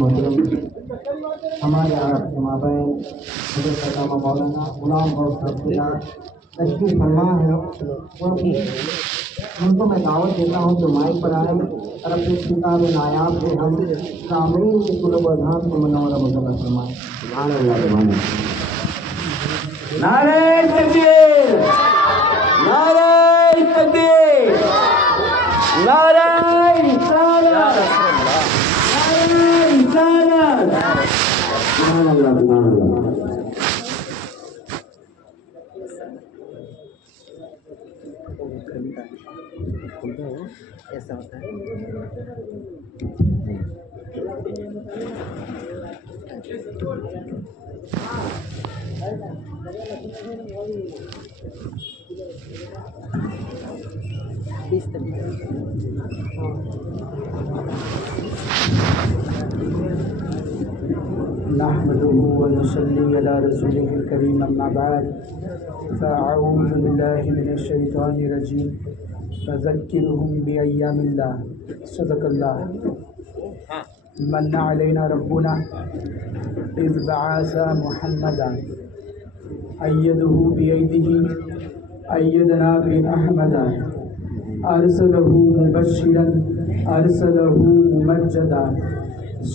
محترم ہمارے آپ کے مابین حضرت علامہ مولانا غلام غوث تشریف فرما ہے، ان کو میں دعوت دیتا ہوں کہ مائک پر آئیں اور اپنی کتاب نایاب سے ہم سامعین کے قلوب و اذہان کو منور مزدہ فرمائیں۔ سبحان اللہ، سبحان اللہ۔ نعرہ تکبیر، نعرہ تکبیر، نعرہ رسالت، نعرہ رسالت۔ سبحان اللہ، سبحان اللہ۔ ایسا ہوتا ہے۔ نحمده ونصلي على رسوله الكريم اما بعد فاعوذ بالله من الشيطان الرجيم فذكرهم بأيام الله صدق الله من علينا ربنا إذ بعث محمدا أيده بيده أيدنا بأحمدا أرسله مبشرا أرسله ممجدا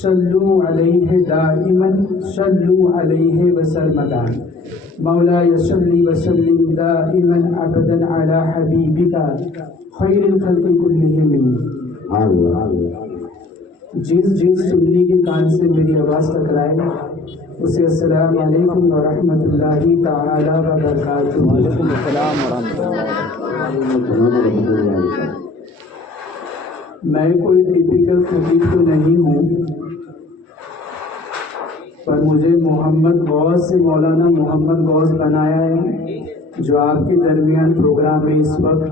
صلوا علیہ دائما صلوا علیہ وسلمدا مولاي صل وسلم دائما ابدا على حبیبک خیر الخلق کلہم۔ جس سنی کے کان سے میری آواز ٹکرائے اسے السلام علیکم ورحمۃ اللہ تعالی وبرکاتہ۔ وعلیکم السلام ورحمۃ اللہ۔ میں کوئی ٹیپیکل خطیب تو نہیں ہوں، پر مجھے محمد غوث سے مولانا محمد غوث بنایا ہے، جو آپ کے درمیان پروگرام میں اس وقت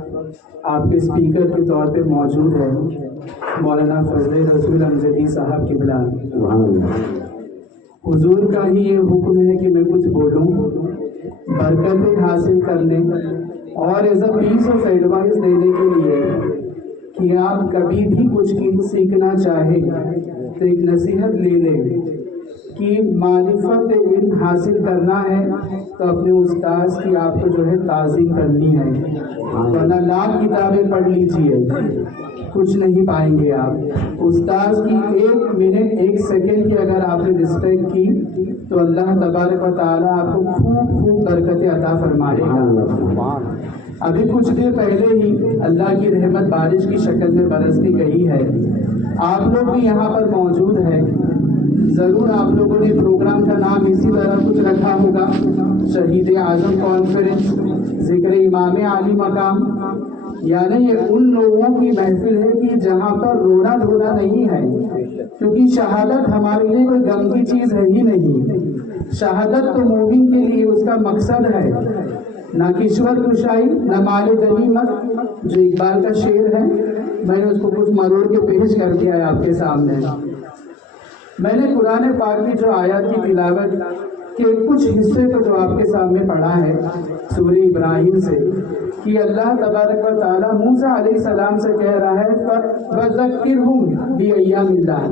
آپ کے اسپیکر کے طور پہ موجود ہے، مولانا فضل رسول امجدی صاحب قبلہ۔ حضور کا ہی یہ حکم ہے کہ میں کچھ بولوں برکتیں حاصل کرنے اور as a piece of advice دینے کے لیے کہ آپ کبھی بھی کچھ سیکھنا چاہیں تو ایک نصیحت لے لیں کہ معرفت علم حاصل کرنا ہے تو اپنے استاذ کی آپ کو جو ہے تعظیم کرنی ہے، ورنہ لاکھ کتابیں پڑھ لیجیے کچھ نہیں پائیں گے آپ۔ استاذ کی ایک منٹ ایک سیکنڈ کی اگر آپ نے رسپیکٹ کی تو اللہ تبارک و تعالیٰ آپ کو خوب خوب برکتیں عطا فرمائے گا۔ ابھی کچھ دیر پہلے ہی اللہ کی رحمت بارش کی شکل میں برستی گئی ہے، آپ لوگ بھی یہاں پر موجود ہیں۔ ضرور آپ لوگوں نے پروگرام کا نام اسی طرح کچھ رکھا ہوگا، شہید اعظم کانفرنس، ذکر امام عالی مقام، یعنی یہ ان لوگوں کی محفل ہے کہ جہاں پر رونا دھونا نہیں ہے، کیونکہ شہادت ہمارے لیے کوئی غم کی چیز ہے ہی نہیں۔ شہادت تو مومن کے لیے اس کا مقصد ہے، نہ کشور کشائی نہ مال غنیمت، جو اقبال کا شعر ہے، میں نے اس کو کچھ مروڑ کے پیش کر دیا ہے آپ کے سامنے۔ میں نے قرآن پاک کی جو آیات کی تلاوت کے کچھ حصے کو جو آپ کے سامنے پڑھا ہے سورہ ابراہیم سے، کہ اللہ تبارک و تعالیٰ موسیٰ علیہ السلام سے کہہ رہا ہے فَذَكِّرْهُمْ بِأَيَّامِ اللَّهِ،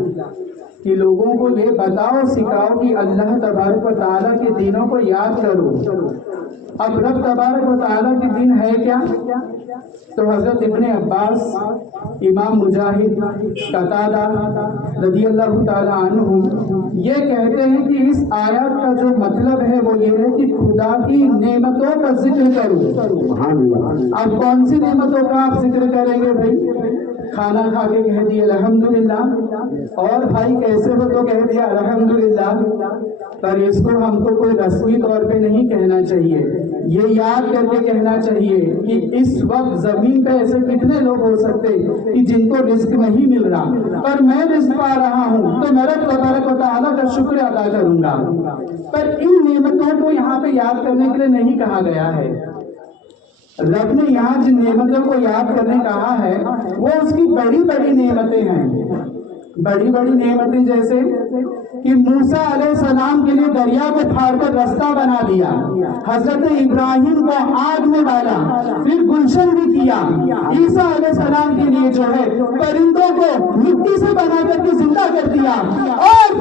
کہ لوگوں کو یہ بتاؤ سکھاؤ کہ اللہ تبارک و تعالیٰ کے دنوں کو یاد کرو۔ اب رب تبارک و تعالیٰ کے دن ہے کیا؟ تو حضرت ابن عباس، امام مجاہد، قتادہ رضی اللہ تعالیٰ عنہ یہ کہتے ہیں کہ اس آیات کا جو مطلب ہے وہ یہ ہے کہ خدا کی نعمتوں کا ذکر کرو۔ اب کون سی نعمتوں کا آپ ذکر کریں گے بھائی؟ کھانا کھا کے کہہ دیا الحمدللہ، اور بھائی کیسے ہو تو کہہ دیا الحمدللہ، پر اس کو ہم کو کوئی رسمی طور پہ نہیں کہنا چاہیے، یہ یاد کر کے کہنا چاہیے کہ اس وقت زمین پہ ایسے کتنے لوگ ہو سکتے کہ جن کو رزق نہیں مل رہا، پر میں رزق پا رہا ہوں تو میں رب تبارک و تعالیٰ کا شکر ادا کروں گا۔ پر ان نعمتوں کو یہاں پہ یاد کرنے کے لیے نہیں کہا گیا ہے۔ رب نے یہاں جن نعمتوں کو یاد کرنے کہا ہے وہ اس کی بڑی بڑی نعمتیں ہیں، بڑی بڑی نعمتیں جیسے کہ موسیٰ علیہ السلام کے لیے دریا کو پھاڑ کر رستہ بنا دیا، حضرت ابراہیم کو آگ میں ڈالا، پھر گلشن بھی کیا، عیسیٰ علیہ السلام کے لیے جو ہے پرندوں کو مٹی سے بنا کر کے زندہ کر دیا، اور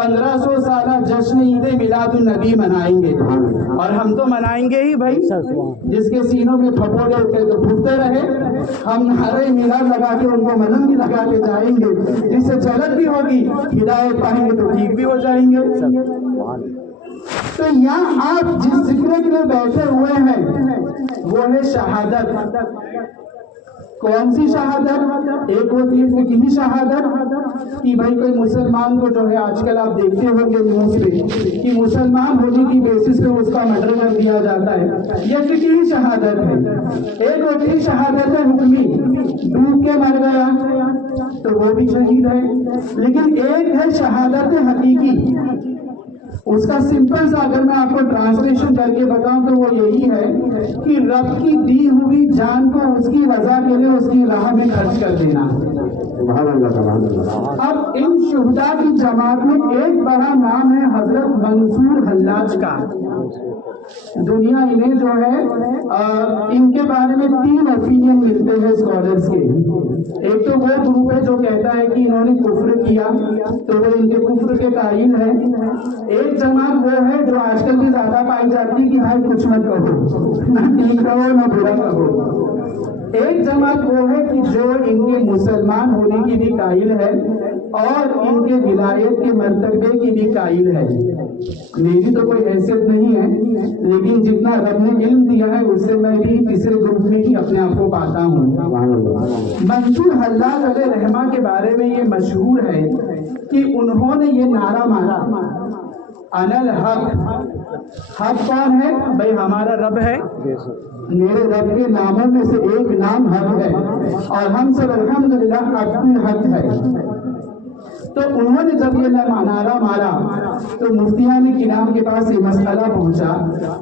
1500 साला जश्न ईद मिलादुन नबी मनाएंगे, और हम तो मनाएंगे ही भाई। जिसके सीनों में फपोले उठे तो फूटते रहे, हम नारे मिलाद लगा के उनको मलम भी लगा के जाएंगे, जिससे जलत भी होगी, हिदायत पाएंगे तो ठीक भी हो जाएंगे। तो यहाँ आप जिस जिक्र के लिए बैठे हुए हैं वो है शहादत। कौन सी शहादत? एक होती है फिक्ही शहादत कि भाई कोई मुसलमान को जो है आजकल आप देखते होंगे न्यूज पे कि मुसलमान होने की बेसिस पे उसका मर्डर कर दिया जाता है, यह फिक्ही शहादत है। एक होती है शहादत है हुक्मी, डूब के मर गया तो वो भी शहीद है। लेकिन एक है शहादत हकीकी, उसका सिंपल सा अगर मैं आपको ट्रांसलेशन करके बताऊं तो वो यही है कि रब की दी हुई जान को उसकी रजा के लिए उसकी राह में खर्च कर देना। अब इन शुहदा की जमात में एक बड़ा नाम है हजरत मंसूर हल्लाज का। दुनिया इन्हें जो है इनके बारे में 3 ओपिनियन मिलते हैं स्कॉलर्स के। एक तो वो ग्रुप है जो कहता है कि इन्होंने कुफ्र किया तो वो इनके कुफ्र के कायल है। एक जमात वो है जो आजकल भी ज्यादा पाई जाती है कि भाई कुछ मत कहो, ना ठीक रहो ना बुरा कहो। एक जमात वो है कि जो इनके मुसलमान होने की भी कायल है और इनके विलायत के मर्तबे की भी कायल है। मेरी तो कोई हैसियत नहीं है, लेकिन जितना रब ने इल्म दिया है उससे मैं भी तीसरे ग्रुप में ही अपने आप को पाता हूँ। मंसूर हल्लाज अलैहि रहमा के बारे में ये मशहूर है कि उन्होंने ये नारा मारा, अनल हक। हक कौन है भाई? हमारा रब है। मेरे रब के नामों में से एक नाम हक है और हम सब अल्हम्दुलिल्लाह अब्दुल हक है। तो उन्होंने जब ये नारा मारा तो मुफ्तियान किराम के पास ये मसला पहुंचा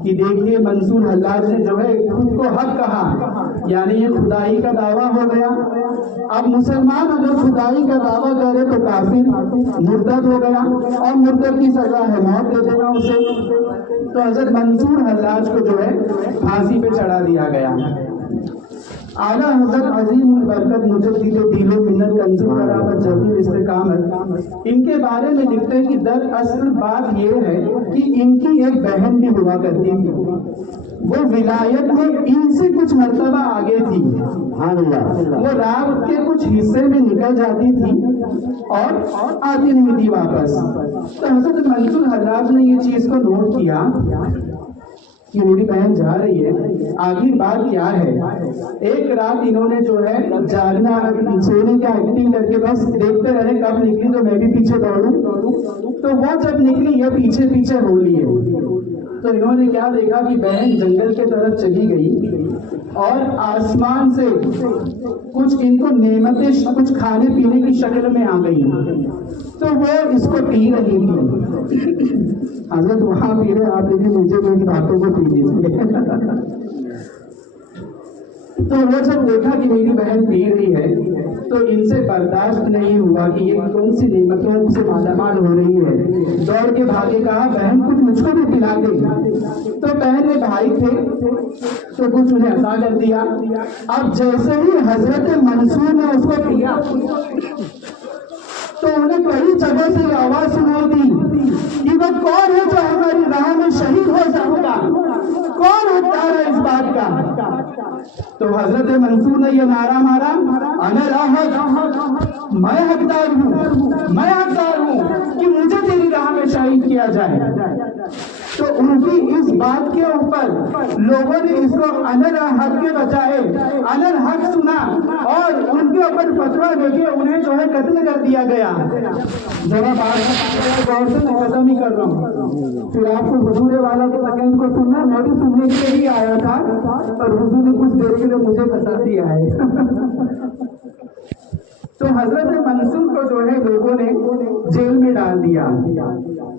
कि देखिए मंसूर हल्लाज ने जो है खुद को हक कहा, यानी ये खुदाई का दावा हो गया। अब मुसलमान अगर खुदाई का दावा करे तो काफिर मुर्तद हो गया और मुर्तद की सजा है मौत दे देना उसे। तो हजरत मंसूर हल्लाज को जो है फांसी पे चढ़ा दिया गया। आला हजरत अजीम बरकत मुजद्दिद दीनो मिन्नत कंजूल करामत जमील इस्तिकामत इनके बारे में लिखते हैं कि दरअसल बात ये है कि इनकी एक बहन भी हुआ करती थी, वो विलायत में इनसे कुछ मर्तबा आगे थी। वो रात के कुछ हिस्से में निकल जाती थी और आती नहीं थी वापस। तो हजरत मंसूर हल्लाज ने ये चीज को नोट किया कि मेरी बहन जा रही है, आगे बात क्या है। एक रात इन्होंने जो है जागना सोने का एक्टिंग करके बस देखते रहे कब निकली तो मैं भी पीछे दौड़ूं। तो वो जब निकली ये पीछे पीछे हो लिए। तो इन्होंने क्या देखा कि बहन जंगल के तरफ चली गई और आसमान से कुछ इनको नेमतें कुछ खाने पीने की शक्ल में आ गई। तो वो इसको पी रही थी। हजरत वहां पी रहे आप लेकिन मुझे मेरी बातों को पी लीजिए। तो वो जब देखा कि मेरी बहन पी रही है तो इनसे बर्दाश्त नहीं हुआ कि ये कौन सी नेमतों से मालामाल हो रही है। दौड़ के भागे, कहा बहन कुछ मुझको भी पिला दे। तो बहन में भाई थे तो कुछ उन्हें अता कर दिया। अब जैसे ही हजरत मंसूर ने उसको पिया तो उन्हें कई जगह से आवाज सुनाई दी कि वो कौन है जो हमारी राह में शहीद हो जाएगा, कौन हकदार है इस बात का। तो हजरत मंसूर ने ये नारा मारा, अनल हक, मैं हकदार हूँ, मैं हकदार हूँ कि मुझे तेरी राह में शहीद किया जाए। तो उनकी इस बात के ऊपर लोगों ने इसको अनल हक के बजाय अनल हक सुना और उनके ऊपर फतवा देके उन्हें जो है कत्ल कर दिया गया। जरा बात गौर से मैं खत्म ही कर रहा हूँ, फिर आपको हुजूर वाला के सेकंड को सुनना, मैं भी सुनने के लिए ही आया था और हुजूर ने कुछ देर के लिए मुझे बता दिया है। तो हजरत मंसूर को जो है लोगों ने जेल में डाल दिया।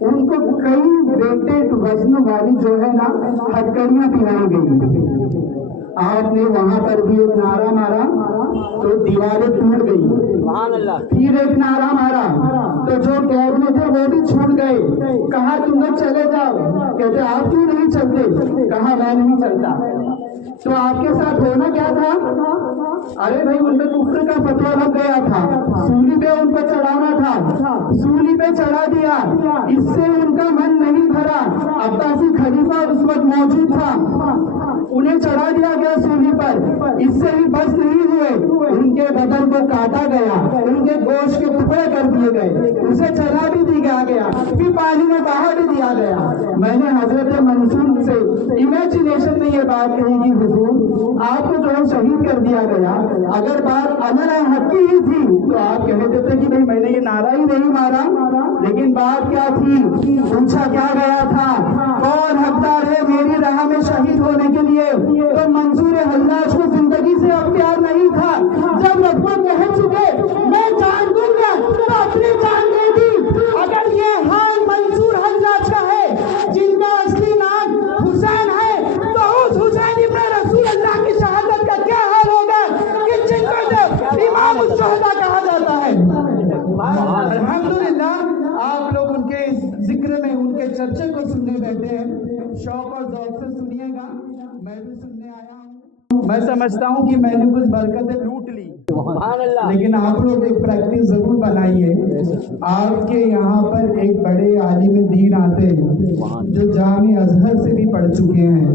उनको कई वेटेड वजन वाली जो है ना हथकड़ियां पिलाई गई। आपने वहां पर भी एक नारा मारा तो दीवारें टूट गई। फिर एक नारा मारा तो जो कैद में थे वो भी छूट गए। कहा तुम लोग चले जाओ, कहते आप क्यों नहीं चलते, कहा मैं नहीं चलता। तो आपके साथ होना क्या था अरे भाई उन पे कुफ्र का फतवा लग गया था, सूली पे उन पर चढ़ाना था, सूली पे चढ़ा दिया, इससे उनका मन नहीं भरा। अब्बासी खलीफा उस वक्त मौजूद था, उन्हें चढ़ा दिया गया सूली पर, इससे भी बस नहीं हुए, उनके बदन को काटा गया, उनके गोश्त के टुकड़े कर दिए गए, उसे चला भी दिया गया, फिर पानी में बहा भी दिया गया। मैंने हजरत मंसूर से इमेजिनेशन में ये बात कही कि हुजूर आपको जो शहीद कर दिया गया, अगर बात अमर हक की ही थी तो आप कह देते कि भाई मैंने ये नारा ही नहीं मारा, लेकिन बात क्या थी, पूछा क्या गया था, कौन हकदार है मेरी राह में शहीद होने के लिए? तो मंसूर हल्लाज को जिंदगी से अब प्यार नहीं था। जब रब्बत कह चुके मैं जान दूंगा तो अपनी जान दे दी। अगर ये हाल मंसूर हल्लाज का है जिनका असली नाम हुसैन है, तो उस हुसैन इब्न रसूल अल्लाह की शहादत का क्या हाल होगा कि जिनको इमाम उस-शुहदा कहा जाता है। अल्हम्दुलिल्लाह आप लोग उनके जिक्र में, उनके चर्चे को सुनने बैठे हैं, शौक और ज़ौक़ से सुनिएगा, मैं भी सुनने आया हूँ। मैं समझता हूँ कि मैंने कुछ बरकतें लूट ली, लेकिन आप लोग एक प्रैक्टिस जरूर बनाइए। आपके यहाँ पर एक बड़े आलिम दीन आते हैं जो जामे अजहर से भी पढ़ चुके हैं,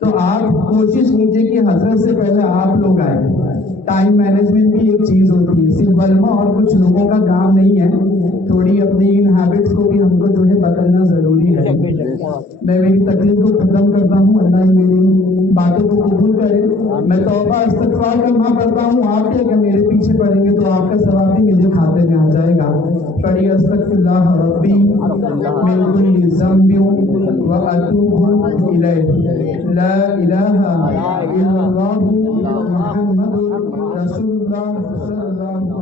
तो आप कोशिश कीजिए कि हजरत से पहले आप लोग आए। टाइम मैनेजमेंट भी एक चीज़ होती है, सिर्फ बल्मा और कुछ लोगों का काम नहीं है, थोड़ी अपनी इन हैबिट्स को भी हमको जो है बदलना ज़रूरी है। मैं मेरी तकलीफ को ख़त्म करता हूँ, अल्लाह ही मेरी बातों को कबूल करे। मैं तौबा इस्तग़फ़ार कलमा पढ़ता हूँ, आप क्या अगर मेरे पीछे पढ़ेंगे तो आपका सवाब भी मेरे खाते में आ जाएगा। पढ़िए अस्तग़फ़िरुल्लाह रब्बी मिन कुल्ली ज़ंबिन व अतूबु इलैह, ला इलाहा इल्लल्लाहु मुहम्मदुर रसूलुल्लाह सल्लल्लाहु